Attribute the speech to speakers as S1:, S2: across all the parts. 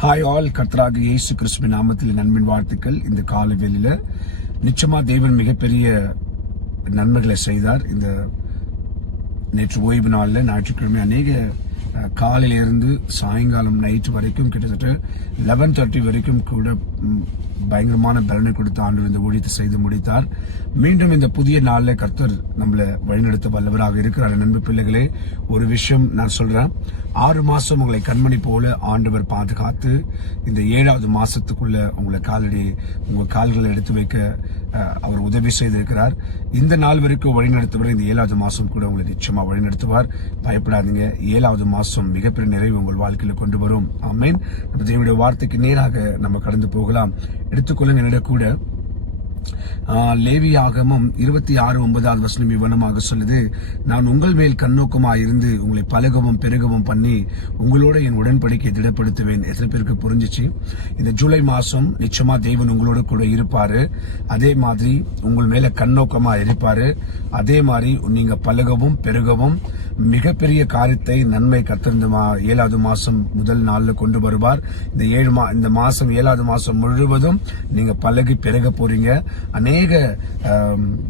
S1: Hi all கர்த்தராக இயேசு கிறிஸ்துவின் நாமத்தில் நண்பின் வாழ்த்துக்கள். இந்த கால வெளியில் நிச்சயமாக தேவன் மிகப்பெரிய நன்மைகளை செய்தார். இந்த நேற்று ஓய்வு நாளில் ஞாயிற்றுக்கிழமை அநேக காலையிலேருந்து சாயங்காலம் நைட் வரைக்கும் கிட்டத்தட்ட லெவன் தேர்ட்டி வரைக்கும் கூட பயங்கரமான பலனை கொடுத்து ஆண்டு இந்த ஊழியத்தை செய்து முடித்தார். மீண்டும் இந்த புதிய நாளில் கர்த்தர் நம்மளை வழிநடத்த வல்லவராக இருக்கிறார். நண்பு பிள்ளைகளே ஒரு விஷயம் நான் சொல்றேன். ஆறு மாசம் உங்களை கண்மணி போல ஆண்டவர் பாதுகாத்து இந்த ஏழாவது மாசத்துக்குள்ள உங்களை காலடி உங்க கால்களை எடுத்து வைக்க அவர் உதவி செய்திருக்கிறார். இந்த நாள் வரைக்கும் வழிநடத்துவார் இந்த ஏழாவது மாசம் கூட உங்களை நிச்சயமா வழிநடத்துவார். பயப்படாதீங்க. ஏழாவது மாதம் மாசம் மிகப்பெரிய நிறைவு உங்கள் வாழ்க்கையில கொண்டு வரும். ஆமேன். நம்ம தேவனுடைய வார்த்தைக்கு நேராக நம்ம கடந்து போகலாம். எடுத்துக்கொள்ளுங்க என்னிடம் கூட. லேவியாகமும் இருபத்தி ஆறு ஒன்பதாவது வசனம் இவ்வனமாக சொல்லுது. நான் உங்கள் மேல் கண்ணோக்கமாக இருந்து உங்களை பழகவும் பெருகவும் பண்ணி உங்களோட என் உடன்படிக்கை திடப்படுத்துவேன். எத்தனை பேருக்கு புரிஞ்சிச்சு? இந்த ஜூலை மாசம் நிச்சயமா தெய்வன் உங்களோட கூட இருப்பாரு. அதே மாதிரி உங்கள் மேல கண்ணோக்கமா இருப்பாரு. அதே மாதிரி நீங்க பழகவும் பெருகவும் மிகப்பெரிய காரியத்தை நன்மை கத்திருந்த மா ஏழாவது மாசம் முதல் நாளில் கொண்டு வருவார். இந்த ஏழு மா இந்த மாசம் ஏழாவது மாசம் முழுவதும் நீங்க பழகி பிறக போறீங்க. அநேக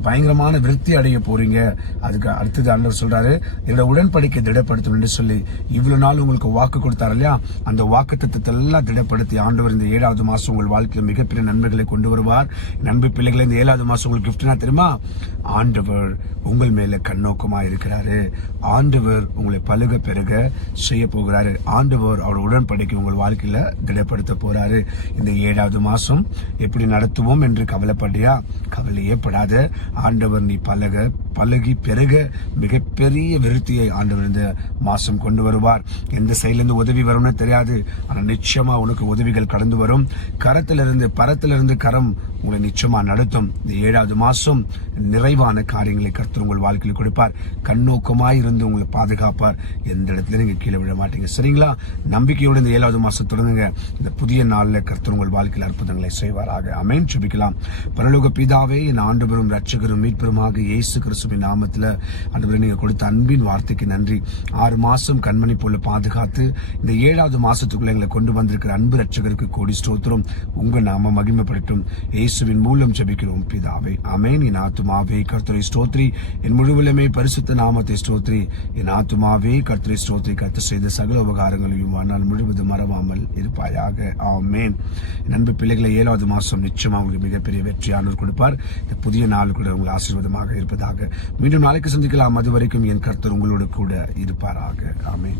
S1: பயங்கரமான விருத்தி அடைய போறீங்க. அதுக்கு அடுத்தது ஆண்டவர் சொல்றாரு என்னோட உடன்படிக்கை திடப்படுத்தணும்னு சொல்லி இவ்வளவு நாள் உங்களுக்கு வாக்கு கொடுத்தார் இல்லையா? அந்த வாக்கு தத்துவத்தை எல்லாம் திடப்படுத்தி ஆண்டவர் இந்த ஏழாவது மாசம் உங்கள் வாழ்க்கையில் மிகப்பெரிய நன்மைகளை கொண்டு வருவார். நண்பு பிள்ளைகளை இந்த ஏழாவது மாசம் உங்களுக்கு கிஃப்ட்னா தெரியுமா? ஆண்டவர் உங்கள் மேல கண்ணோக்கமா இருக்கிறாரு. ஆண்டவர் உங்களை பழுக பெருக செய்ய போகிறாரு. ஆண்டவர் அவர் உடன்படிக்கை உங்கள் வாழ்க்கையில திடப்படுத்த போறாரு. இந்த ஏழாவது மாசம் எப்படி நடத்துவோம் என்று கவலைப்படியா கவலையே படாத. ஆண்டவர் நீ பழக பழகி பெருக மிகப்பெரிய விருத்தியை ஆண்டவர் இந்த மாசம் கொண்டு வருவார். எந்த சைட்ல இருந்து உதவி வரும்னு தெரியாது. ஆனால் நிச்சயமா உனக்கு உதவிகள் கடந்து வரும். கரத்திலிருந்து பரத்திலிருந்து கரம் உங்களை நிச்சயமா நடத்தும். இந்த ஏழாவது மாசம் நிறைவான காரியங்களை கருத்து உங்கள் வாழ்க்கையில் கொடுப்பார். கண்ணோக்கமாய் இருந்து உங்களை பாதுகாப்பார். எந்த இடத்துல நீங்க கீழே விழ மாட்டீங்க. சரிங்களா? நம்பிக்கையோடு இந்த ஏழாவது மாசம் தொடங்குங்க. இந்த புதிய நாளில் கருத்து உங்கள் வாழ்க்கையில் அற்புதங்களை செய்வாராக. அமேன் சுபிக்கலாம் பரலோக பிதாவே என் ஆண்டு பெறும் ரட்சகரும் மீட்பெருமாக இயேசு இயேசுவின் நாமத்துல ஆண்டவரே நீங்கள் கொடுத்த அன்பின் வார்த்தைக்கு நன்றி. ஆறு மாதம் கண்மணி போல பாதுகாத்து இந்த ஏழாவது மாதத்துக்குள்ளே எங்களை கொண்டு வந்திருக்கிற அன்பு ரட்சகருக்கு கோடி ஸ்தோத்திரம். உங்கள் நாம மகிமைப்படட்டும். இயேசுவின் மூலம் ஜபிக்கிறோம் பிதாவே. அமேன் என் ஆத்துமாவே கர்த்தரை ஸ்தோத்ரி. என் முழுவலுமே பரிசுத்த நாமத்தை ஸ்தோத்ரி. என் ஆத்துமாவே கர்த்தரை ஸ்தோத்ரி. கர்த்த செய்த சகல உபகாரங்களையும் ஆனால் முழுவதும் மறவாமல் இருப்பாயாக. ஆமேன். நண்பு பிள்ளைகளை ஏழாவது மாதம் நிச்சயமாக உங்களுக்கு மிகப்பெரிய வெற்றியானவர் கொடுப்பார். இந்த புதிய நாள் கூட உங்களுக்கு ஆசீர்வாதமாக இருப்பதாக மீண்டும் நாளைக்கு சந்திக்கலாம். அது வரைக்கும் என் கர்த்தர் உங்களோடு கூட இருப்பாராக. ஆமேன்.